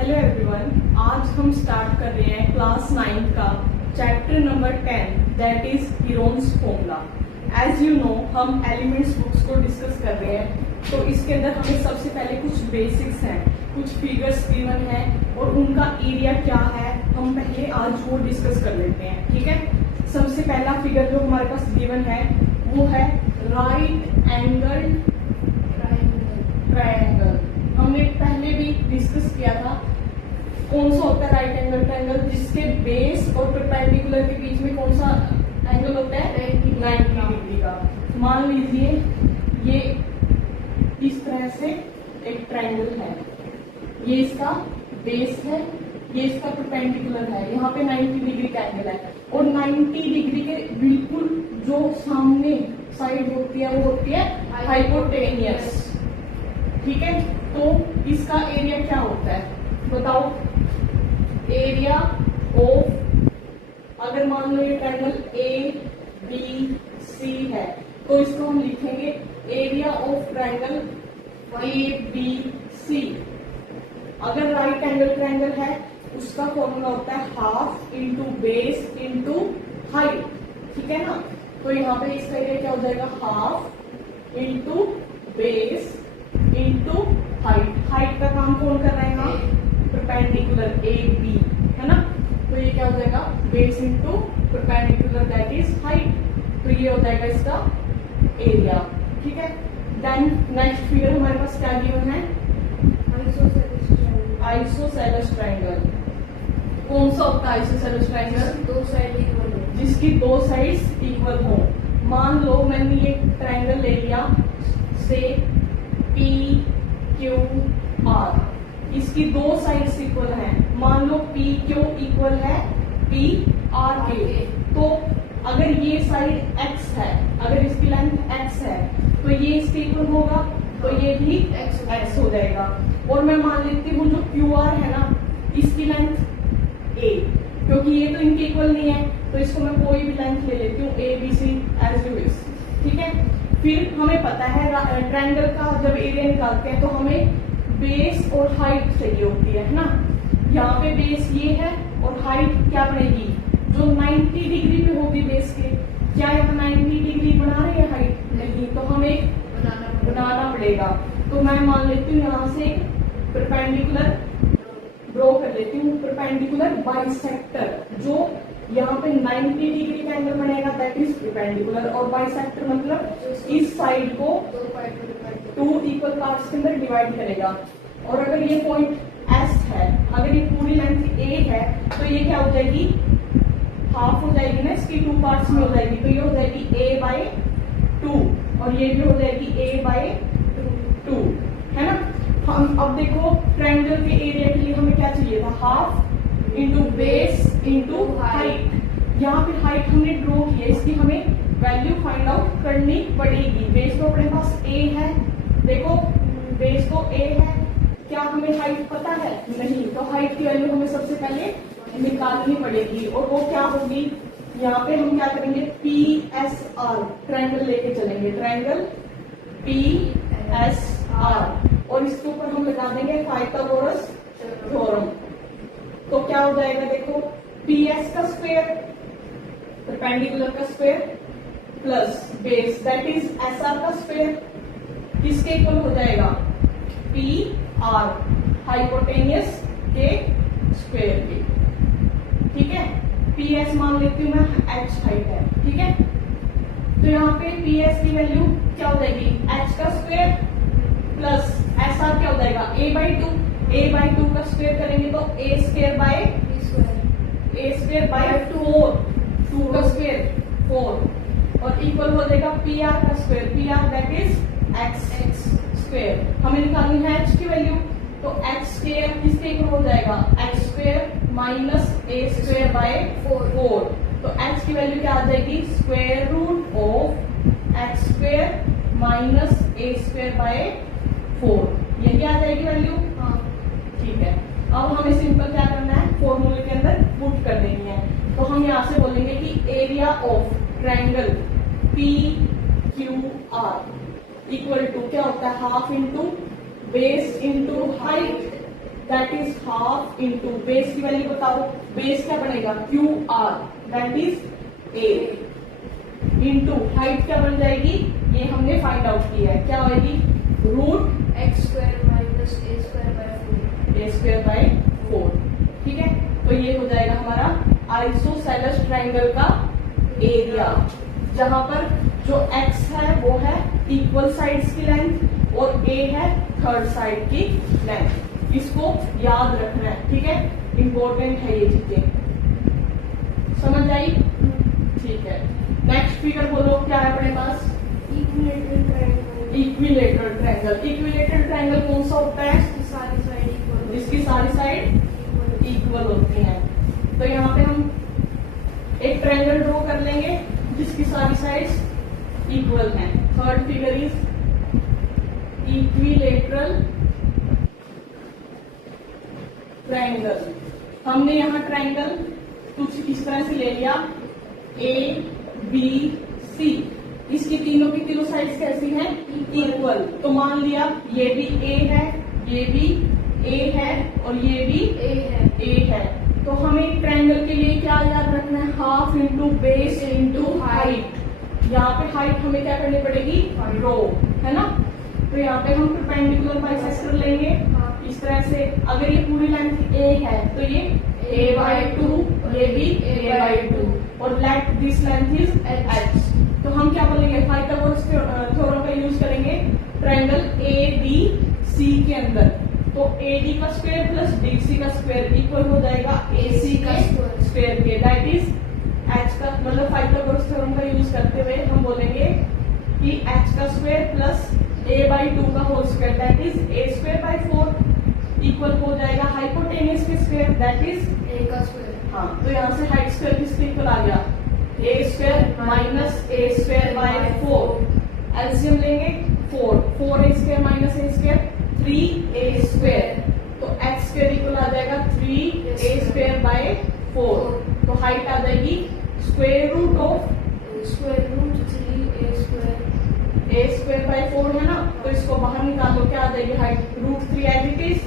Hello everyone, आज हम start कर रहे हैं क्लास 9 का chapter number 10 that is Heron's formula. As you know हम एलिमेंट्स बुक्स को डिस्कस कर रहे हैं, तो इसके अंदर हमें सबसे पहले कुछ बेसिक्स हैं, कुछ फिगर्स गिवन हैं और उनका एरिया क्या है हम पहले आज वो डिस्कस कर लेते हैं। ठीक है, सबसे पहला फिगर जो हमारे पास गिवन है वो है राइट एंगल ट्रायंगल। हमने पहले भी डिस्कस किया था कौन सा होता है राइट एंगल ट्रायंगल, जिसके बेस और परपेंडिकुलर के बीच में कौन सा एंगल होता है 90 डिग्री का। मान लीजिए ये इस तरह से एक ट्रायंगल है, ये इसका बेस है, ये इसका परपेंडिकुलर है, यहाँ पे 90 डिग्री का एंगल है और 90 डिग्री के बिल्कुल जो सामने साइड होती है वो होती है हाइपोटेनियस। ठीक है, तो इसका एरिया क्या होता है बताओ। एरिया ऑफ, अगर मान लो ये ट्रायंगल ए बी सी है तो इसको हम लिखेंगे area of triangle A B C. अगर राइट एंगल ट्रायंगल है उसका फॉर्मूला होता है half into base into height. ठीक है ना, तो यहाँ पे इसका एरिया क्या हो जाएगा half into base into height. Height का काम कौन कर रहे हैं हम, परपेंडिकुलर ए बी है ना, तो ये क्या हो जाएगा base into perpendicular that is height, तो ये हो जाएगा इसका एरिया। ठीक है, देन नेक्स्ट फिगर हमारे पास क्या गिवन है आइसोसेलेस ट्रायंगल। कौन सा होता है आइसोसेलेस ट्रायंगल, दो साइड इक्वल हो, जिसकी दो साइड्स इक्वल हो। मान लो मैंने ये ट्रायंगल ले लिया से P Q R, इसकी दो साइड्स इक्वल हैं। मान लो P Q इक्वल है P R के, तो अगर ये साइड X है, अगर इसकी लेंथ X है तो ये इसके इक्वल होगा, तो ये भी X हो जाएगा। और मैं मान लेती हूँ जो QR है ना इसकी लेंथ A, क्योंकि ये तो इनके इक्वल नहीं है तो इसको मैं कोई भी लेंथ ले लेती हूँ A B C as you wish. ठीक है, फिर हमें पता है ट्रायंगल का जब एरिया निकालते हैं तो हमें बेस और हाइट चाहिए होती है ना। यहाँ पे बेस ये है और हाइट क्या बनेगी जो 90 डिग्री पे होगी बेस के। क्या यहाँ 90 डिग्री बना रही है हाइट, नहीं, तो हमें बनाना पड़ेगा। तो मैं मान लेती हूँ यहाँ से परपेंडिकुलर ड्रॉ कर लेती हूँ, परपेंडिकुलर बाइसेक्टर। जो यहाँ पे 90 डिग्री का एंगल बनेगा दैट इज परपेंडिकुलर, और बाइसेक्टर मतलब इस साइड को टू इक्वल पार्ट्स के अंदर डिवाइड करेगा। और अगर ये पॉइंट S है, अगर ये पूरी लेंथ A है तो ये क्या हो जाएगी हाफ हो जाएगी ना, इसकी टू पार्ट्स में हो जाएगी, तो ये हो जाएगी A बाई 2 और ये भी हो जाएगी A बाई 2 है ना। हम अब देखो ट्रायंगल के एरिया के लिए हमें क्या चाहिए था half into base into height. यहाँ पे हाइट हमने ड्रॉ की है, इसकी हमें वैल्यू फाइंड आउट करनी पड़ेगी। बेस तो अपने पास A है, देखो बेस तो A है, क्या हमें हाइट पता है, नहीं, तो हाइट की वैल्यू हमें सबसे पहले निकालनी पड़ेगी और वो क्या होगी। यहाँ पे हम क्या करेंगे PSR ट्रायंगल लेके चलेंगे, ट्रायंगल PSR, और इसके ऊपर हम लगा देंगे पाइथागोरस थ्योरम। तो क्या हो जाएगा देखो PS का स्क्वायर परपेंडिकुलर का square plus base that is SR का स्क्वायर, किसके इक्वल हो जाएगा PR हाइपोटेनियस के स्क्वायर के। ठीक है, PS मान लेती हूँ मैं H हाइट है। ठीक है, तो यहाँ पे PS की वैल्यू क्या हो जाएगी H का स्क्वायर प्लस SR क्या हो जाएगा A बाई 2, A बाई 2 का स्क्वायर करेंगे तो A square bye A square by 4, 2 का स्क्वायर 4 और इक्वल हो जाएगा PR का square, PR that is X square. हमें निकालनी है H की वैल्यू, तो X स्क्वायर किसके इक्वल हो जाएगा X square minus A square by 4, तो X की वैल्यू क्या आ जाएगी square root of X square minus A square by 4, यही आ जाएगी वैल्यू। हाँ ठीक है, अब हमें सिंपल क्या करना है फॉर्मूले के अंदर पुट कर देनी है। तो हम यहाँ से बोलेंगे कि area of triangle PQR equal to क्या होता है half into base into height that is half into base की वैल्यू बताओ, बेस क्या बनेगा Q R that is A, into height क्या बन जाएगी, ये हमने फाइंड आउट किया है, क्या होगी root X square minus A square by 4, A square by 4। ठीक है, तो ये हो जाएगा हमारा आइसोसेलेस ट्रायंगल का एरिया, जहां पर जो एक्स है वो है इक्वल साइड्स की लेंथ और ए है थर्ड साइड की लेंथ। इसको याद रखना है, ठीक है, इंपॉर्टेंट है ये चीजें, समझ आई? ठीक है, नेक्स्ट फिगर बोलो क्या है अपने पास, equilateral triangle. Equilateral triangle. Equilateral triangle कौन सा होता है, सारी साइड इक्वल, जिसकी सारी साइड इक्वल होती हैं। तो यहाँ पे हम एक ट्रायंगल ड्रॉ कर लेंगे जिसकी सारी साइड्स इक्वल हैं। Third figure is equilateral triangle. हमने यहाँ ट्रायंगल कुछ इस तरह से ले लिया ए बी सी, इसकी तीनों की तीनों साइड्स कैसी हैं इक्वल, तो मान लिया ये भी ए है, ये भी ए है और ये भी ए है। तो हमें ट्रायंगल के लिए क्या याद रखना है, half into base into height. यहाँ पे हाइट हमें क्या करनी पड़ेगी रो, है ना, तो यहाँ पे हम परपेंडिकुलर बाइसेक्टर लेंगे इस तरह से। अगर ये पूरी लेंथ ए है तो ये a बाई 2, ये भी a बाई 2 और let this length is h। तो हम क्या बोलेंगे, पाइथागोरस थ्योरम का यूज करेंगे ट्रायंगल ए बी सी के अंदर। तो AD का स्क्वायर प्लस BC का स्क्वायर इक्वल हो जाएगा AC का स्क्वायर के, दैट इज H का, मतलब पाइथागोरस थ्योरम का यूज करते हुए हम बोलेंगे कि H का स्क्वायर प्लस a बाई 2 का whole square that is a square by 4 equal हो जाएगा हाइपोटेनियस के स्क्वायर दैट इज ए का स्क्वायर। हाँ, तो यहाँ से हाइट स्क्वायर किसके इक्वल आ गया, a square minus a square by 4। LCM लेंगे 4a square minus a square 3a square, तो x स्क्वायर इक्वल आ जाएगा 3a स्क्वायर बाय 4। तो हाइट आ जाएगी square root of 3a square, a square by 4 है ना, तो इसको बाहर निकालो क्या आ जाएगी height root 3 as it is,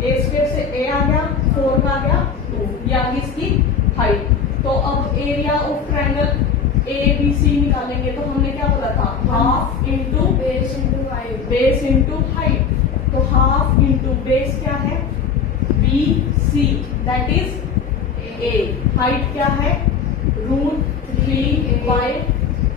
a square से a आ गया 4 का आ गया 2, ये आ गई इसकी हाइट। तो अब एरिया ऑफ ट्रायंगल ABC निकालेंगे, तो हमने क्या बोला था half into base into height, base into height. तो हाफ इंटू बेस क्या है BC that is A, height क्या है रूट 3 बाई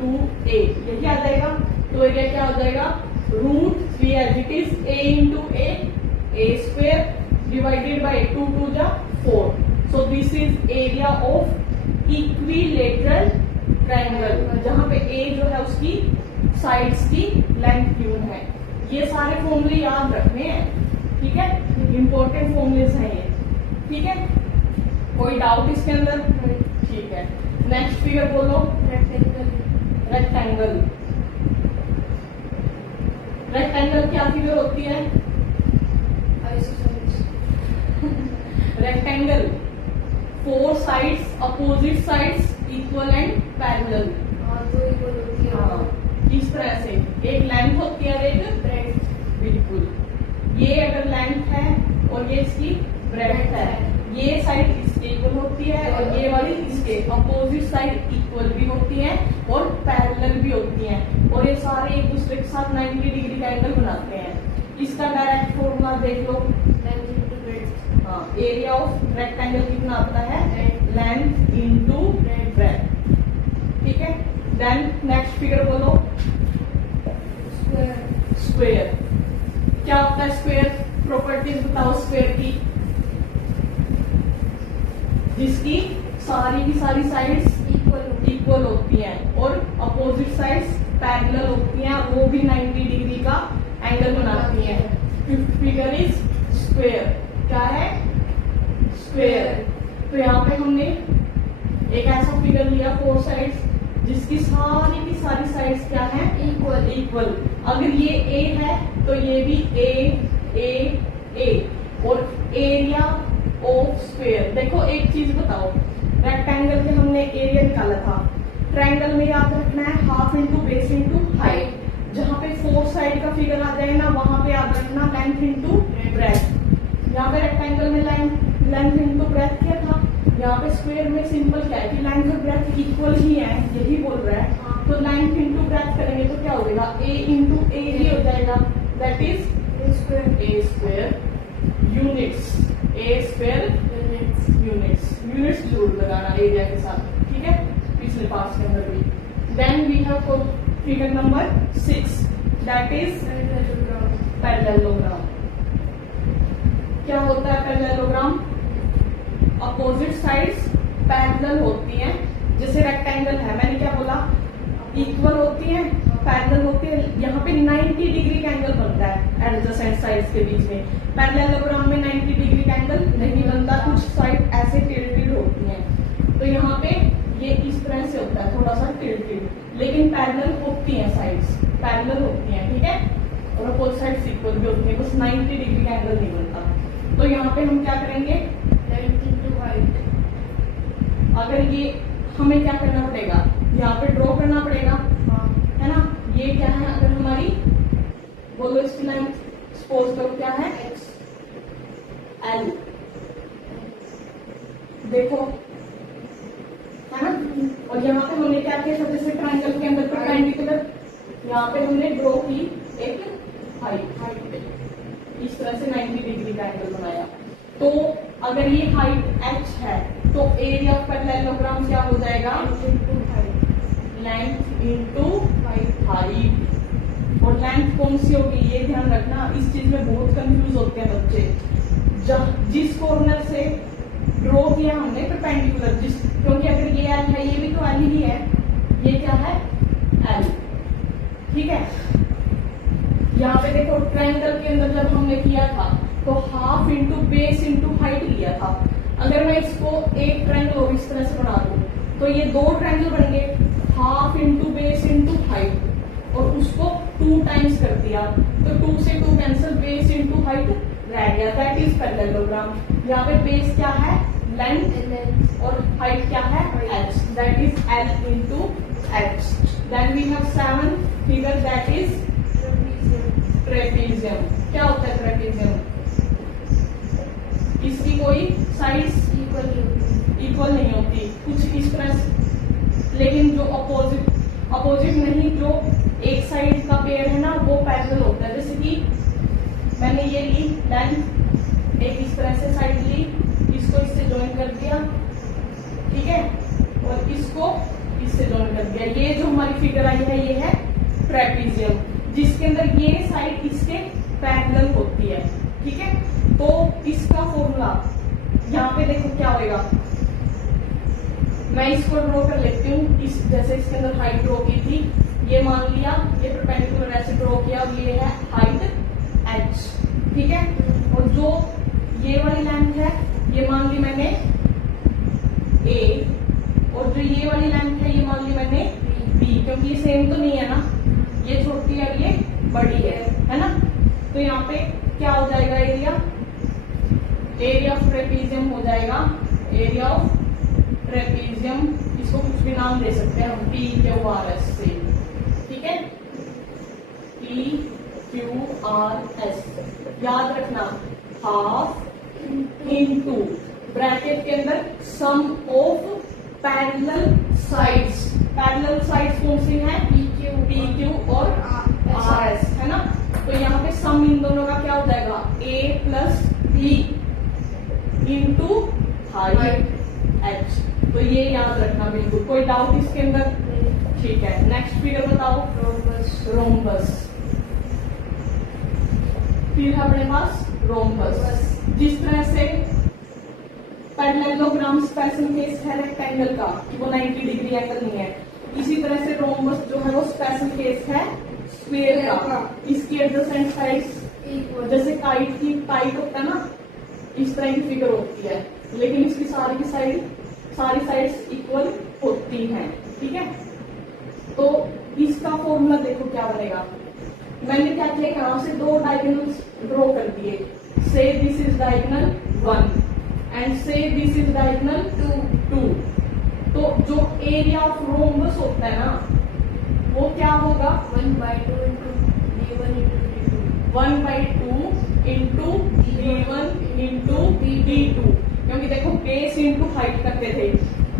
2a, यही आ जाएगा। तो एरिया क्या हो जाएगा root 3 as it is a into a square divided by 2 2 जा 4। So this is area of equilateral triangle, जहां पे a जो है उसकी साइड्स की लेंथ गिवन है। ये सारे फॉर्मूले याद रखने हैं, ठीक है, इंपॉर्टेंट फॉर्मूलेस हैं ये, ठीक है। कोई डाउट इसके अंदर? ठीक है, नेक्स्ट फिगर बोलो रेक्टेंगल। रेक्टेंगल। रेक्टेंगल क्या फिगर होती है, isosceles. Rectangle 4 sides, opposite sides equal and parallel. हाँ, तो इक्वल होती है। हाँ, इस तरह से एक लेंथ होती है और एक ब्रेड्थ, बिल्कुल। ये अगर लेंथ है और ये इसकी ब्रेड्थ है, ये साइड इसके इक्वल होती है और ये वाली इसके, अपोजिट साइड इक्वल भी होती है और पैरेलल भी होती हैं, और ये सारे एक दूसरे के साथ 90 डिग्री का एंगल बनाते हैं। इसका डायरेक्ट फॉर्मूला देख लो, लेंथ इंटू ब्रेड्थ। हाँ, एरिया ऑफ रेक्टेंगल कितना आता है लेंथ इंटू ब्रेड्थ, ठीक है। देन नेक्स्ट फिगर बोलो स्क्वायर। स्क्वायर क्या होता है, स्क्वायर प्रॉपर्टीज बताओ स्क्वायर की, जिसकी सारी की सारी साइड्स इक्वल होती हैं और अपोजिट साइड्स पैरेलल होती हैं, वो भी 90 डिग्री का एंगल बनाती हैं। फिफ्थ फिगर इज स्क्वायर, क्या है स्क्वायर। तो यहाँ पे हमने एक ऐसा फिगर लिया 4 साइड्स जिसकी सारी की सारी साइड्स क्या है इक्वल। अगर ये A है तो ये भी A और एरिया ऑफ स्क्वायर। देखो एक चीज बताओ, रेक्टेंगल के हमने एरिया निकाला था, ट्रायंगल में याद रखना है half into base into height. जहां पे 4 साइड का फिगर आ जाए ना, वहां पे याद रखना लेंथ इंटू ब्रेड्थ। यहाँ पे रेक्टेंगल में लेंथ इंटू ब्रेथ क्या था, यहाँ पे स्क्वायर में सिंपल क्या है कि लेंथ और ब्रेथ इक्वल ही है, यही बोल रहा है। तो लेंथ इंटू ब्रेथ करेंगे तो क्या हो जाएगा, ए इंटू ए ही हो जाएगा, that is A square units, A square units जरूर लगाना एरिया के साथ, ठीक है, पिछले पास के अंदर भी। Then we have figure number 6 that is parallelogram. क्या होता है पैरेललोग्राम, अपोजिट साइड्स पैरेलल होती हैं, जैसे रेक्टेंगल है, मैंने क्या बोला, इक्वल होती हैं, पैरेलल होती है, यहाँ पे 90 डिग्री का एंगल बनता है एडजेसेंट साइड्स के बीच में। पैरेललोग्राम में 90 डिग्री का एंगल नहीं बनता, कुछ साइड ऐसे टिल्टेड होती हैं, तो यहाँ पे ये इस तरह से होता है, थोड़ा सा टिल्टेड, लेकिन पैरेलल होती हैं, साइड्स पैरेलल होती हैं, ठीक है, और अपोजिट साइड्स इक्वल भी होती है, बस 90 डिग्री का एंगल नहीं बनता। तो यहाँ पे हम क्या करेंगे, अगर ये हमें क्या करना पड़ेगा, यहाँ पे ड्रॉ करना पड़ेगा, है ना, ये क्या है, अगर हमारी बोलो इसकी लेंथ सपोज करो क्या है, एल, देखो, है ना, और यहाँ पे हमने क्या किया, जैसे ट्रायंगल के अंदर परपेंडिकुलर, यहाँ पे हमने ड्रॉ की एक हाइट, इस तरह से 90 डिग्री का एंगल बनाया। तो अगर ये हाइट h है तो एरिया ऑफ पैरेललोग्राम क्या हो जाएगा, लेंथ इंटू हाइट। और लेंथ कौन सी होगी, ये ध्यान रखना, इस चीज में बहुत कंफ्यूज होते हैं बच्चे। जिस कॉर्नर से ड्रॉ किया हमने परपेंडिकुलर, क्योंकि अगर ये एल है, ये भी तो एल ही है, ये क्या है एल, ठीक है। यहाँ पे देखो ट्रायंगल के अंदर जब हमने किया था तो half into base into height लिया था। अगर मैं इसको एक ट्रायंगल और इस तरह से बना दूं तो ये दो ट्रायंगल बन गए, half into base into height, और उसको 2 टाइम्स कर दिया, तो 2 से 2 कैंसिल, बेस इंटू हाइट रह गया, दैट इज पैरेललोग्राम। यहाँ पे बेस क्या है, लेंथ, और हाइट क्या है, h, that is l into h। Then we have 7 figure that is trapezium. क्या होता है ट्रेपीजियम, इसकी कोई साइड्स इक्वल नहीं होती, कुछ इस तरह से, लेकिन जो अपोजिट नहीं, जो एक साइड का पेयर है ना वो पैरेलल होता है। जैसे कि मैंने ये ली लेंथ, एक इस तरह से साइड ली, इसको इससे ज्वाइन कर दिया, ठीक है, और इसको इससे ज्वाइन कर दिया, ये जो हमारी फिगर आई है ये है ट्रेपीजियम, जिसके अंदर ये साइड इसके पैरेलल होती है, ठीक है। तो इसका फॉर्मूला यहाँ पे देखो क्या होगा, मैं इसको ड्रॉ कर लेती हूँ, इस जैसे इसके अंदर हाइट ड्रॉ की थी, ये मान लिया, ये परपेंडिकुलर ऐसे ड्रॉ किया, और ये है हाइट h, ठीक है, और जो ये वाली लेंथ है ये मान ली मैंने a, और जो ये वाली लेंथ है ये मान ली मैंने b, क्योंकि ये सेम तो नहीं है ना, ये छोटी है ये बड़ी है ना। तो यहाँ पे क्या हो जाएगा, एरिया ऑफ ट्रेपीजियम हो जाएगा, एरिया ऑफ ट्रेपीजियम, इसको कुछ भी नाम दे सकते हैं हम, PQRS से, ठीक है, PQRS, याद रखना, हाफ इंटू ब्रैकेट के अंदर sum of parallel sides, parallel sides कौन सी है, PQ और RS, है ना। तो यहाँ पे सम इन दोनों का क्या हो जाएगा, A plus B into height h। तो ये याद रखना बिल्कुल, कोई डाउट इसके अंदर, ठीक है। नेक्स्ट फिगर बताओ, रोम्बस। फिर अपने पास रोम्बस, जिस तरह से पैरेललोग्राम स्पेशल केस है रेक्टेंगल का कि वो 90 डिग्री एंगल नहीं है, इसी तरह से रोम्बस जो है वो स्पेशल केस है स्क्वायर का। इसकी एडजेसेंट साइड्स जैसे काइट की काइट होता है ना, इस तरह की फिगर होती है, लेकिन इसकी सारी साइड्स इक्वल होती हैं, ठीक है। तो इसका फॉर्मूला देखो क्या बनेगा, मैंने क्या किया, यहां से 2 डायगोनल्स ड्रॉ कर दिए, से दिस इज डायगोनल 1 एंड से दिस इज डायगोनल 2। तो जो एरिया ऑफ रोम्बस होता है ना वो क्या होगा, 1/2 into B1 into B2, 1/2 into D1 into D2, क्योंकि देखो बेस इंटू हाइट करते थे।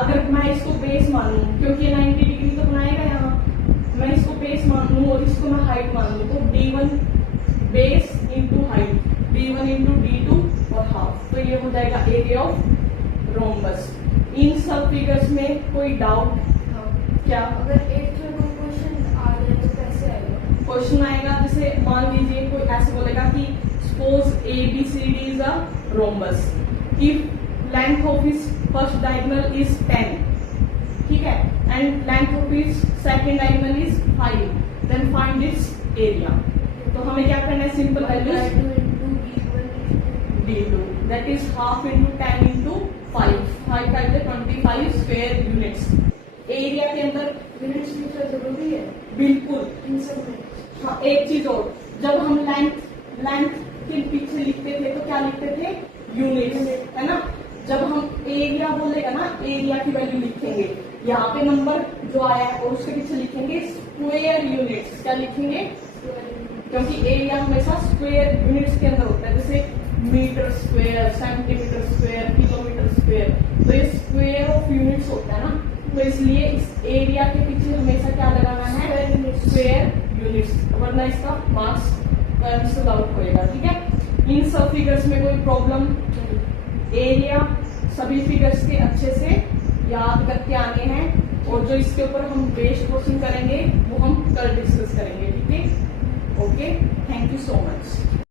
अगर मैं इसको बेस मान लूं, क्योंकि ये 90 डिग्री तो बनाएगा यहाँ, मैं इसको बेस मान लूं और इसको मैं हाइट मान लूं, तो D1 base into height, D1 into D2 और हाफ, तो ये हो जाएगा एरिया ऑफ रोम्बस। इन सब फिगर्स में कोई डाउट? हाँ। क्या अगर 8th में कोई क्वेश्चन आ जाए तो कैसे आएगा? क्वेश्चन आएगा? जैसे मान लीजिए कोई ऐसे बोलेगा कि suppose ABCD is a rhombus, if length of is first diagonal is 10, ठीक है, and length of is second diagonal is 5, then find its area. तो हमें क्या करना है? Simple values D2, that is half into 10 into 5, 5 का 25 square units. Area के अंदर यूनिट्स भी तो जरूरी है बिल्कुल। इन सब में। हाँ, एक चीज और, जब हम लेंथ के पीछे लिखते थे तो क्या लिखते थे? यूनिट्स, है ना। जब हम एरिया बोलेगा ना, एरिया की वैल्यू लिखेंगे, यहाँ पे नंबर जो आया है और उसके पीछे लिखेंगे स्क्वायर यूनिट्स। क्या लिखेंगे? क्योंकि एरिया हमेशा स्क्वायर यूनिट्स के अंदर होता है, जैसे metre square, centimetre square, kilometre square, तो ये स्क्वायर ऑफ यूनिट्स होता है ना, तो इसलिए इस एरिया के पीछे हमेशा क्या लगाना है? स्क्वायर यूनिट्स, वरना इसका मार्क्स कैंसिल आउट होएगा, ठीक है। इन सब फिगर्स में कोई प्रॉब्लम? एरिया सभी फिगर्स के अच्छे से याद करके आने हैं, और जो इसके ऊपर हम बेस्ड क्वेश्चन करेंगे वो हम कल डिस्कस करेंगे, ठीक है। Okay, thank you so much.